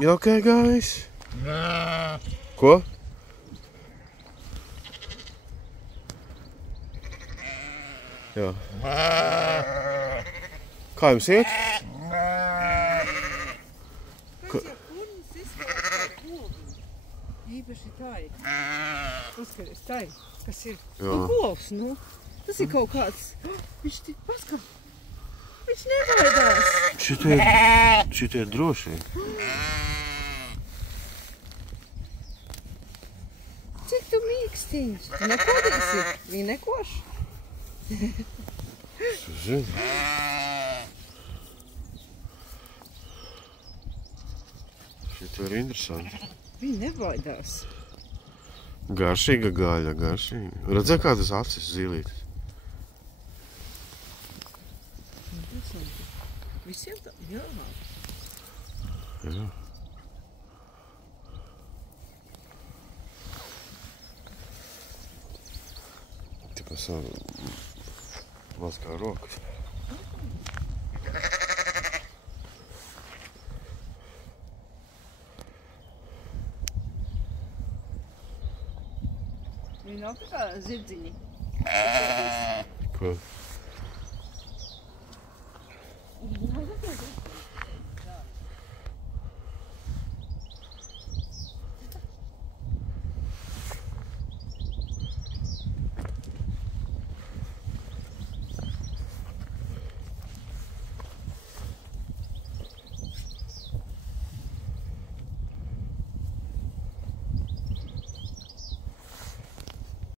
You okay, guys? Ko? Jā. Kā jums iet? Īpaši tai. Paskaties, tai, kas ir. Nu, govs, nu. Tas ir kaut kāds. Viņš paskat. Viņš nebaidās. Šitie ir droši. Cik tu mīkstiņš? Nekodīsi? Viņi nekoš? Zini. Šitie ir interesanti. Viņi nebaidās. Garšīga gaļa, garšīga. Redzēji, kā tas acis zilītis? Interesanti. Visiem tā? Jā. Jā. Tipas maz kā rokas. Viņi nav tā kā zirdziņi. Ko?